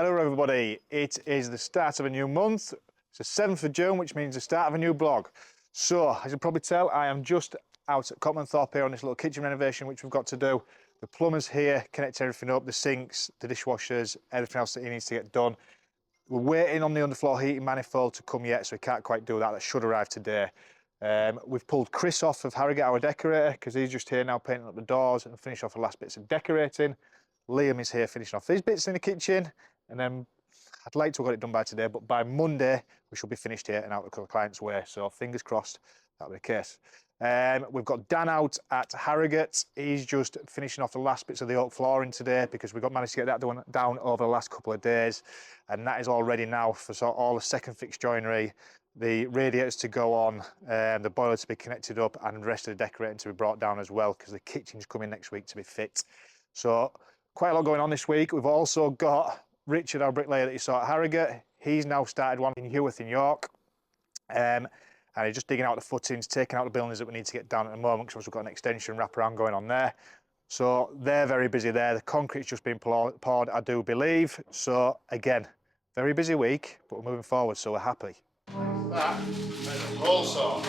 Hello everybody, it is the start of a new month. It's the 7th of June, which means the start of a new blog. So, as you can probably tell, I am just out at Copmanthorpe here on this little kitchen renovation which we've got to do. The plumber's here, connect everything up, the sinks, the dishwashers, everything else that he needs to get done. We're waiting on the underfloor heating manifold to come yet, so we can't quite do that. That should arrive today. We've pulled Chris off of Harrogate, our decorator, because he's just here now painting up the doors and finish off the last bits of decorating. Liam is here finishing off his bits in the kitchen, and then I'd like to have got it done by today, but by Monday we should be finished here and out of the client's way, so fingers crossed that'll be the case. We've got Dan out at Harrogate. He's just finishing off the last bits of the oak flooring today because we managed to get that down over the last couple of days, and that is all ready now for all the second fix joinery, the radiators to go on, the boiler to be connected up, and the rest of the decorating to be brought down as well because the kitchen's coming next week to be fit. So quite a lot going on this week. We've also got Richard, our bricklayer that you saw at Harrogate. He's now started one in Heworth in York. And he's just digging out the footings, taking out the buildings that we need to get down at the moment because we've got an extension wraparound going on there. So they're very busy there. The concrete's just been poured, I do believe. So again, very busy week, but we're moving forward, so we're happy. That is a hole saw.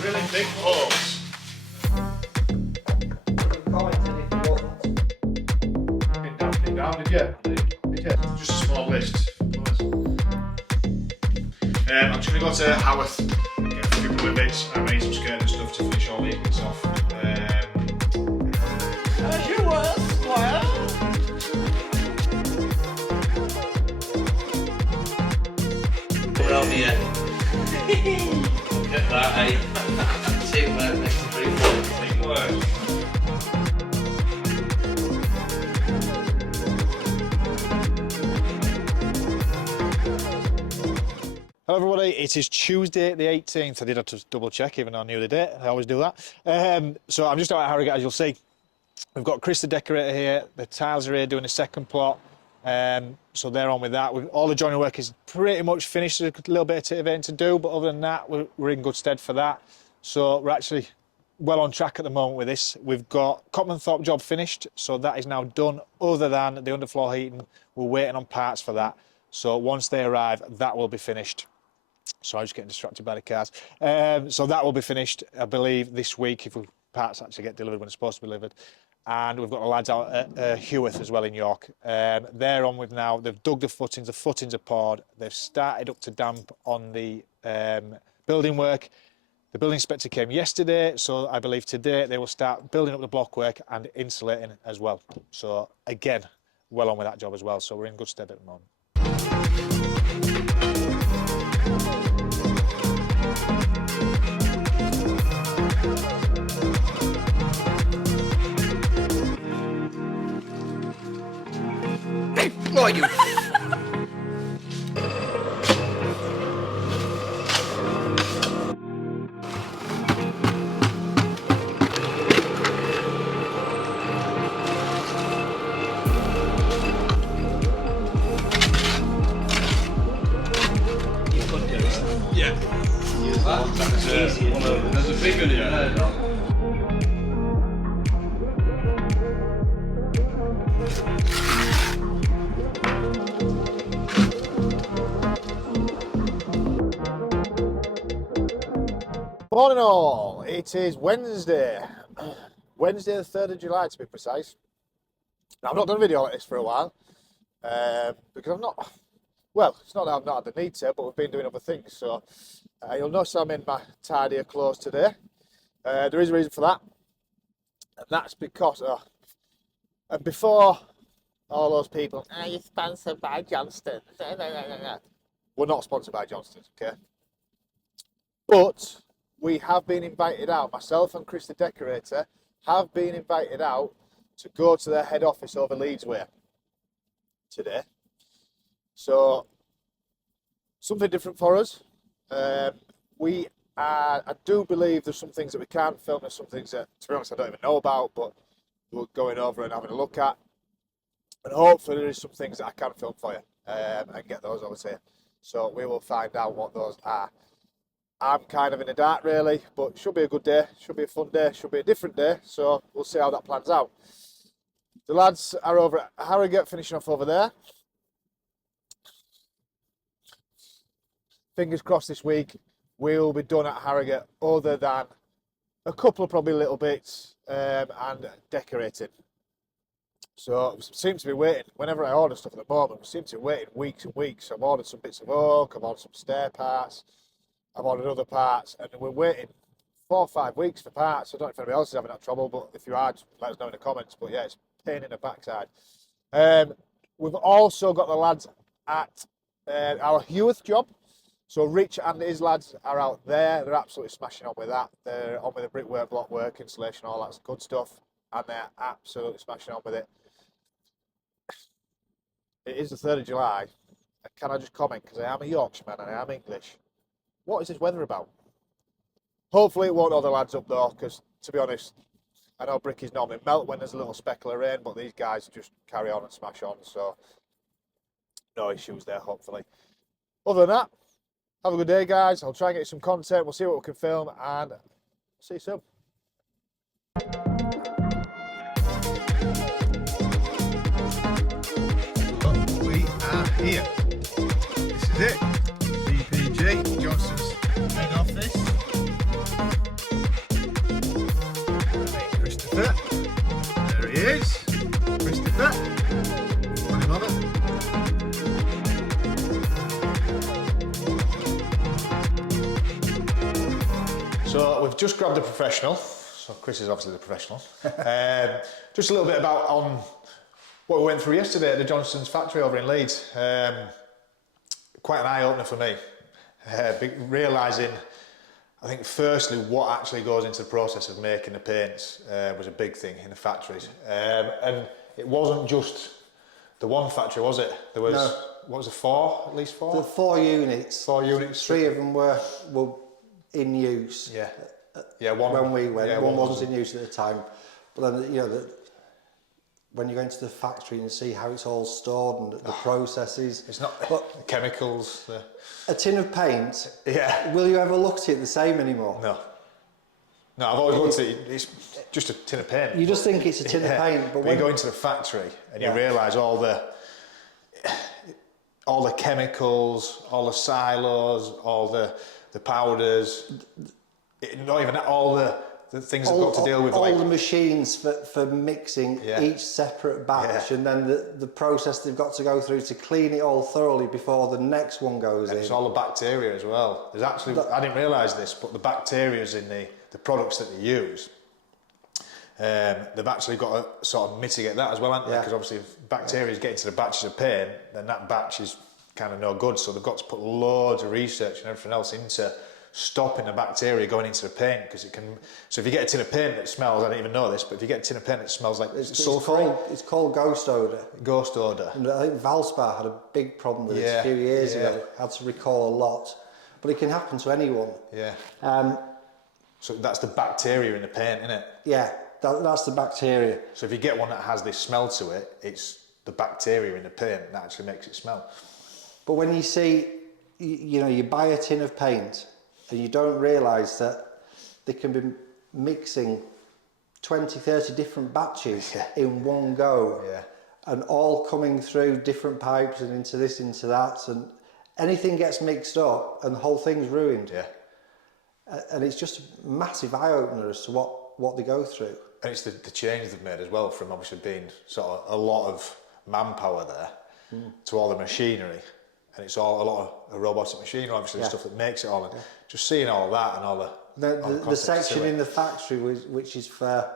Really big holes. Down, did you? Just a small list. I'm just going to go to Haworth, get a few couple of bits. I need some skirt and stuff to finish all these bits off. As you were, Squire. Put on here. Get that, eh? Teamwork makes the dream work. Teamwork. Hello everybody, it is Tuesday the 18th. I did have to double check even though I knew the date, I always do that. So I'm just out at Harrogate, as you'll see. We've got Chris the decorator here, the tiles are here doing a second plot, so they're on with that. All the joinery work is pretty much finished, there's a little bit of titivating to do, but other than that, we're in good stead for that. So we're actually well on track at the moment with this. We've got Copmanthorpe job finished, so that is now done, other than the underfloor heating. We're waiting on parts for that. So once they arrive, that will be finished. So I'm just getting distracted by the cars. So that will be finished, I believe, this week if parts actually get delivered when it's supposed to be delivered. And we've got the lads out at Heworth as well in York. They're on with now. They've dug the footings are poured. They've started up to damp on the building work. The building inspector came yesterday, so I believe today they will start building up the blockwork and insulating as well. So again, well on with that job as well. So we're in good stead at the moment. What are you? Yeah. There's a big one in there. Morning all, it is Wednesday the 3rd of July to be precise. Now I've not done a video like this for a while, because I've not, well, it's not that I've not had the need to, but we've been doing other things, so you'll notice I'm in my tidier clothes today. There is a reason for that, and that's because, and before all those people, are you sponsored by Johnston's? We're not sponsored by Johnston's, okay? But we have been invited out, myself and Chris the decorator have been invited out to go to their head office over Leeds way today. So, something different for us. I do believe there's some things that we can't film, there's some things that, to be honest, I don't even know about, but we're going over and having a look at. And hopefully there is some things that I can film for you and get those over to you. So we will find out what those are. I'm kind of in the dark really, but it should be a good day, should be a fun day, should be a different day, so we'll see how that plans out. The lads are over at Harrogate, finishing off over there. Fingers crossed this week we'll be done at Harrogate, other than a couple of probably little bits and decorating. So seems to be waiting. Whenever I order stuff at the moment, we seem to be waiting weeks and weeks. I've ordered some bits of oak, I've ordered some stair parts, I've ordered other parts, and we're waiting 4 or 5 weeks for parts. I don't know if anybody else is having that trouble, but if you are, just let us know in the comments. But yeah, it's a pain in the backside. We've also got the lads at our Heworth job. So Rich and his lads are out there. They're absolutely smashing on with that. They're on with the brickwork, block work, installation, all that good stuff. And they're absolutely smashing on with it. It is the 3rd of July. Can I just comment, because I am a Yorkshireman and I am English. What is this weather about? Hopefully it won't hold the lads up though, because to be honest, I know brickies normally melt when there's a little speckle of rain, but these guys just carry on and smash on, so no issues there, hopefully. Other than that, have a good day, guys. I'll try and get you some content. We'll see what we can film, and see you soon. We are here. This is it. BPG, Johnston's head office. Christopher. There he is. Christopher. Funny mother. So we've just grabbed a professional. So Chris is obviously the professional. Just a little bit about on what we went through yesterday at the Johnston's factory over in Leeds. Quite an eye-opener for me. Realising, I think firstly, what actually goes into the process of making the paints was a big thing in the factories. And it wasn't just the one factory, was it? There was, no. What was it, 4? At least 4? The 4 units. 4 units. 3 of them were in use. Yeah. Yeah, one. When we went, yeah, one wasn't in use at the time. But then, you know, when you go into the factory and see how it's all stored and the processes. It's not, but the chemicals. A tin of paint, yeah. Will you ever look at it the same anymore? No. No, I've always looked at it, it's just a tin of paint. You just think it's a tin of paint. But when you go into the factory and you realise all the chemicals, all the silos, all the powders, not even all the things they've got to deal with. All the machines for mixing each separate batch, and then the process they've got to go through to clean it all thoroughly before the next one goes in. It's all the bacteria as well. There's actually, I didn't realise this, but the bacteria in the products that they use, they've actually got to sort of mitigate that as well, haven't they? Because obviously if bacteria is getting to the batches of paint, then that batch is kind of no good. So they've got to put loads of research and everything else into stopping the bacteria going into the paint, because it can. So if you get a tin of paint that smells, I didn't even know this, but if you get a tin of paint that smells like sulphur, it's called ghost odour. Ghost odour. And I think Valspar had a big problem with it a few years ago. Had to recall a lot, but it can happen to anyone. Yeah. So that's the bacteria in the paint, isn't it? Yeah, that's the bacteria. So if you get one that has this smell to it, it's the bacteria in the paint that actually makes it smell. But when you see, you know, you buy a tin of paint and you don't realise that they can be mixing 20, 30 different batches in one go, and all coming through different pipes and into this, into that, and anything gets mixed up and the whole thing's ruined. Yeah. And it's just a massive eye-opener as to what they go through. And it's the change they've made as well, from obviously being sort of a lot of manpower there to all the machinery. And it's all a lot of robotic machinery, obviously, stuff that makes it all. And just seeing all that and all the section in the factory which is for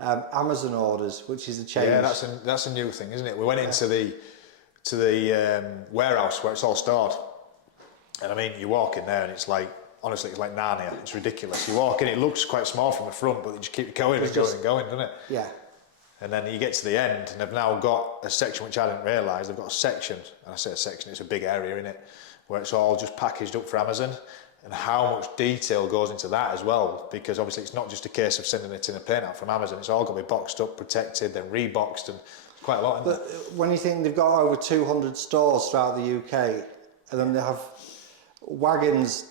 Amazon orders, which is a change. Yeah, that's a new thing, isn't it? We went into the warehouse where it's all stored, and I mean, you walk in there and it's like, honestly, it's like Narnia. It's ridiculous. You walk in, it looks quite small from the front, but they just keep going and going and going, doesn't it? Yeah. And then you get to the end, and they've now got a section which I didn't realise. They've got a section, and I say a section, it's a big area in it, where it's all just packaged up for Amazon. And how much detail goes into that as well, because obviously it's not just a case of sending a tin of paint out from Amazon. It's all got to be boxed up, protected, then reboxed, and quite a lot. But when you think they've got over 200 stores throughout the UK, and then they have wagons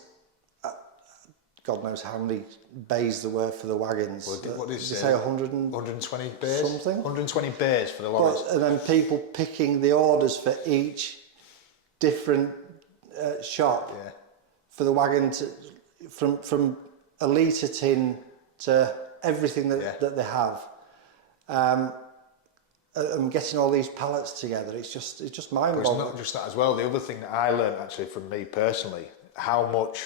God knows how many bays there were for the wagons. What did you say? 120 bays? Something? 120 bays for the lorries. And then people picking the orders for each different shop for the wagon from a litre tin to everything that they have. And getting all these pallets together, it's just mind-boggling. It's not just that as well. The other thing that I learned actually from me personally, how much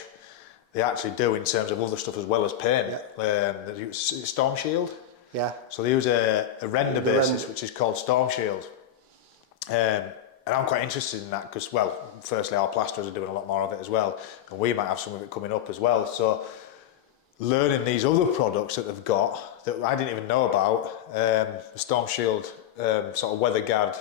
they actually do in terms of other stuff as well as paint. They use Storm Shield. Yeah. So they use a render basis, which is called Storm Shield. And I'm quite interested in that because, well, firstly, our plasterers are doing a lot more of it as well, and we might have some of it coming up as well. So learning these other products that they've got that I didn't even know about, the Storm Shield sort of weather guard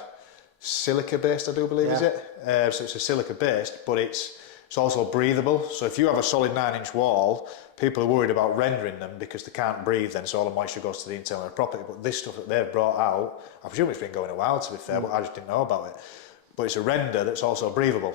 silica based, I do believe, is it? So it's a silica based, but it's also breathable. So if you have a solid 9-inch wall, people are worried about rendering them because they can't breathe then, so all the moisture goes to the internal of the property. But this stuff that they've brought out, I presume it's been going a while to be fair, but I just didn't know about it. But it's a render that's also breathable.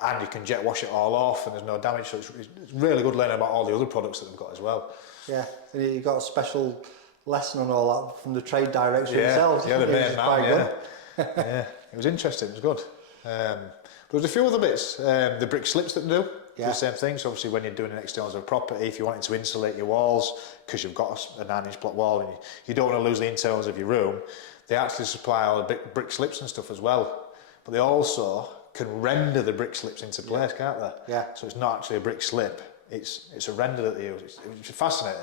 And you can jet wash it all off and there's no damage. So it's really good learning about all the other products that they've got as well. Yeah, and you got a special lesson on all that from the trade director himself. Yeah, the main man, yeah. It was interesting, it was good. There was a few other bits. The brick slips that they do, the same thing. So obviously when you're doing an externals of a property, if you wanted to insulate your walls, because you've got a 9-inch block wall and you don't want to lose the internals of your room, they actually supply all the brick slips and stuff as well. But they also can render the brick slips into place, can't they? Yeah. So it's not actually a brick slip, it's a render that they use. It's fascinating.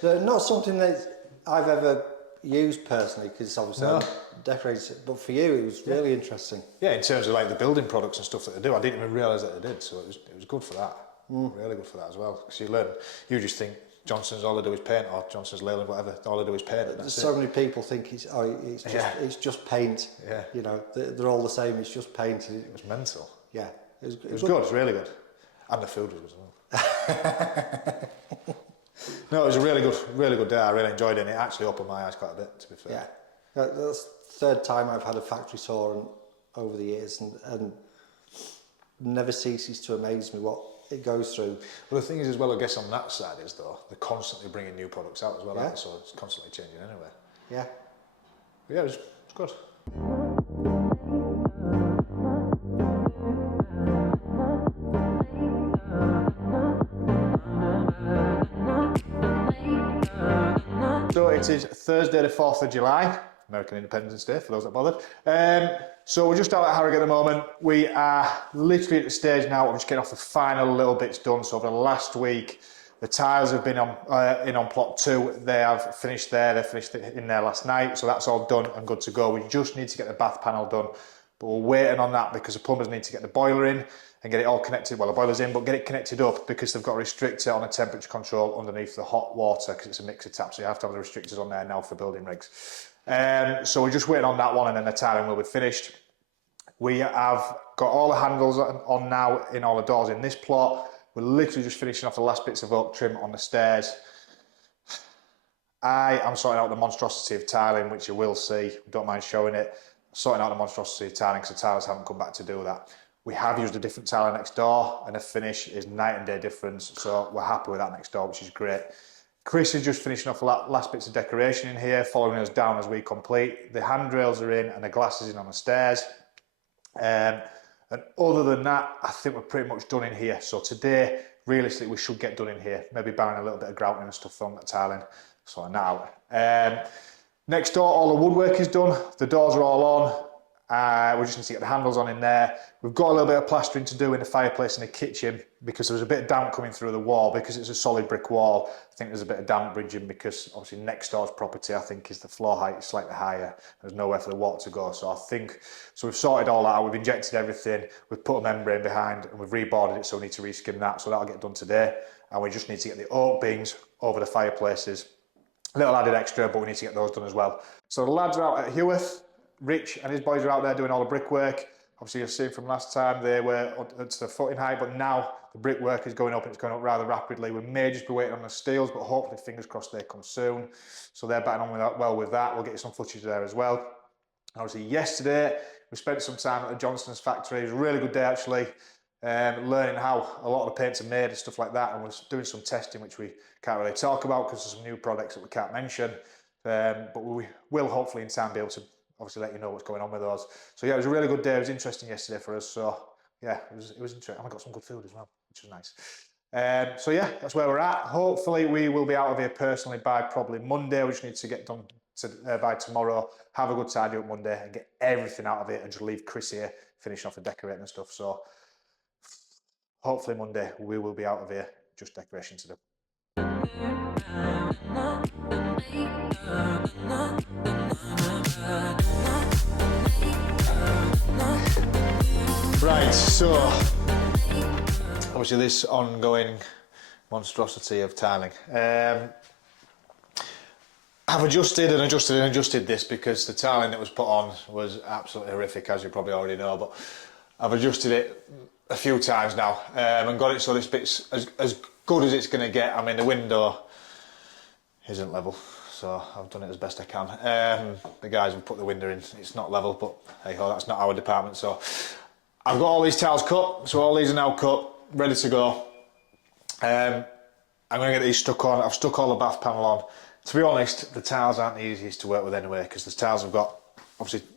They're not something that I've ever used personally, because obviously I'm decorating it, but for you it was really interesting. Yeah, in terms of like the building products and stuff that they do, I didn't even realise that they did, so it was good for that. Really good for that as well, because you just think Johnston's all they do is paint, or Johnston's Leyland, whatever, all they do is paint. There's so many people think it's just paint. Yeah. You know, they're all the same. It's just paint. It was mental. Yeah, it was good. It was really good, and the food was good as well. No, it was a really good day. I really enjoyed it, and it actually opened my eyes quite a bit, to be fair. Yeah, that's the third time I've had a factory tour over the years, and never ceases to amaze me what it goes through. Well, the thing is as well, I guess on that side is though, they're constantly bringing new products out as well, aren't they? So it's constantly changing anyway. Yeah. But yeah, it was good. So it is Thursday the 4th of July, American Independence Day, for those that bothered. So we're just out at Harrogate at the moment. We are literally at the stage now of just getting off the final little bits done. So over the last week, the tiles have been on plot 2. They have finished there. They finished in there last night. So that's all done and good to go. We just need to get the bath panel done. But we're waiting on that because the plumbers need to get the boiler in and get it all connected. Well, the boiler's in, but get it connected up because they've got a restrictor on a temperature control underneath the hot water because it's a mixer tap. So you have to have the restrictors on there now for building rigs. So we're just waiting on that one, and then the tiling will be finished. We have got all the handles on now in all the doors in this plot. We're literally just finishing off the last bits of oak trim on the stairs. I am sorting out the monstrosity of tiling, which you will see. Don't mind showing it. Sorting out the monstrosity of tiling because the tiles haven't come back to do that. We have used a different tile next door, and the finish is night and day difference. So we're happy with that next door, which is great. Chris is just finishing off the last bits of decoration in here, following us down as we complete. The handrails are in and the glass is in on the stairs. And other than that, I think we're pretty much done in here. So today, realistically, we should get done in here. Maybe barring a little bit of grouting and stuff on that tiling. Sorting that out. Next door, all the woodwork is done. The doors are all on. We just need to get the handles on in there. We've got a little bit of plastering to do in the fireplace and the kitchen because there was a bit of damp coming through the wall because it's a solid brick wall. I think there's a bit of damp bridging because obviously next door's property, I think, is the floor height is slightly higher. There's nowhere for the water to go. So we've sorted all that out. We've injected everything. We've put a membrane behind and we've reboarded it. So we need to reskim that. So that'll get done today. And we just need to get the oak beams over the fireplaces. A little added extra, but we need to get those done as well. So the lads are out at Heworth. Rich and his boys are out there doing all the brickwork. Obviously, you've seen from last time they were to the footing height, but now the brickwork is going up and it's going up rather rapidly. We may just be waiting on the steels, but hopefully, fingers crossed, they come soon. So they're batting on well with that. We'll get you some footage there as well. Obviously, yesterday we spent some time at the JOHNSTONE'S factory. It was a really good day actually. learning how a lot of the paints are made and stuff like that, and we're doing some testing which we can't really talk about because there's some new products that we can't mention, but we will hopefully in time be able to obviously let you know what's going on with those. So yeah, it was a really good day. It was interesting yesterday for us, so yeah, it was interesting. And I got some good food as well, which was nice. So yeah, that's where we're at. Hopefully we will be out of here personally by probably Monday, which needs to get done by tomorrow. Have a good tidy up Monday and get everything out of it and just leave Chris here finishing off the decorating and stuff. So hopefully Monday we will be out of here, just decoration to do. Right, so obviously this ongoing monstrosity of tiling. I've adjusted and adjusted and adjusted this because the tiling that was put on was absolutely horrific, as you probably already know, but I've adjusted it a few times now and got it so this bit's as good as it's going to get. I mean, the window isn't level, so I've done it as best I can. The guys have put the window in, it's not level, but hey ho, that's not our department. So I've got all these tiles cut, so all these are now cut, ready to go. I'm going to get these stuck on. I've stuck all the bath panel on. To be honest, the tiles aren't the easiest to work with anyway, because the tiles have got, obviously,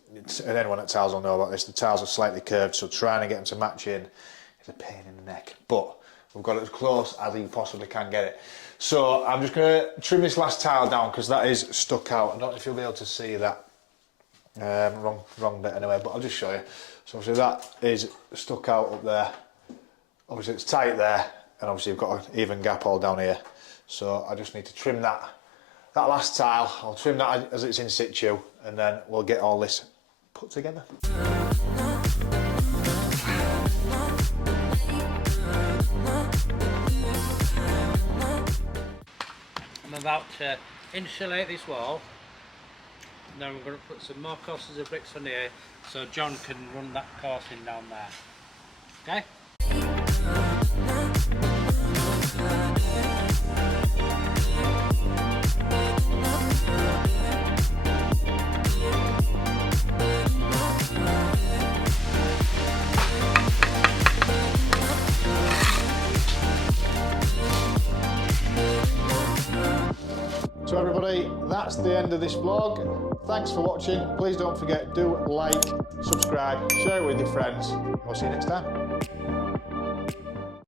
and anyone at tiles will know about this, the tiles are slightly curved, so trying to get them to match in is a pain in the neck. But we've got it as close as you possibly can get it. So I'm just going to trim this last tile down because that is stuck out. I don't know if you'll be able to see that. Wrong bit anyway, but I'll just show you. So obviously that is stuck out up there. Obviously it's tight there, and obviously you've got an even gap all down here. So I just need to trim that last tile. I'll trim that as it's in situ, and then we'll get all this put together. I'm about to insulate this wall. Now I'm going to put some more courses of bricks on here so John can run that coursing down there. Okay? So everybody, that's the end of this vlog. Thanks for watching. Please don't forget, do like, subscribe, share it with your friends. We'll see you next time.